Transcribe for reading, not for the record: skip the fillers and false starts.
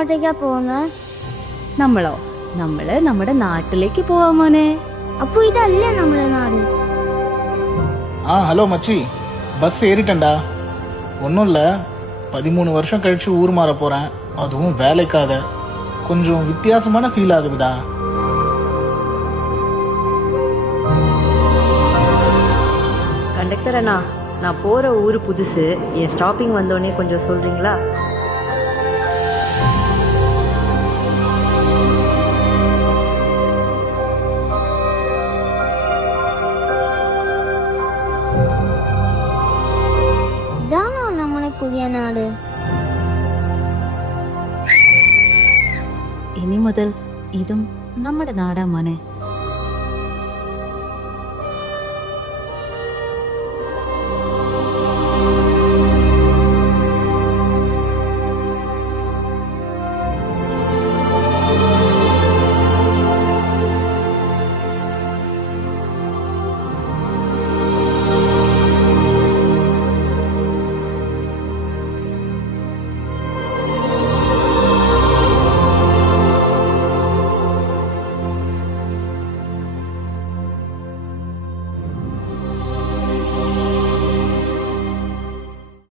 എങ്ങോട്ടേക്കാ പോകുന്നത്? നമ്മള് നമ്മുടെ നാട്ടിലേക്ക് പോവാ മോനെ. അപ്പൊ ഇതല്ലേ നമ്മുടെ നാട്? ஹலோ மச்சி, பஸ் ஏறிட்டேன்டா. ஒன்றும் இல்லை, 13 வருஷம் கழிச்சு ஊர் மாற போகிறேன், அதுவும் வேலைக்காக. கொஞ்சம் வித்தியாசமான ஃபீல் ஆகுதுடா. கண்டக்டர் அண்ணா, நான் போகிற ஊர் புதுசு. என் ஸ்டாப்பிங் வந்தோடனே கொஞ்சம் சொல்கிறீங்களா? ഇതാണോ നമ്മുടെ പുതിയ നാട്? ഇനി മുതൽ ഇതും നമ്മുടെ നാടാ മോനെ.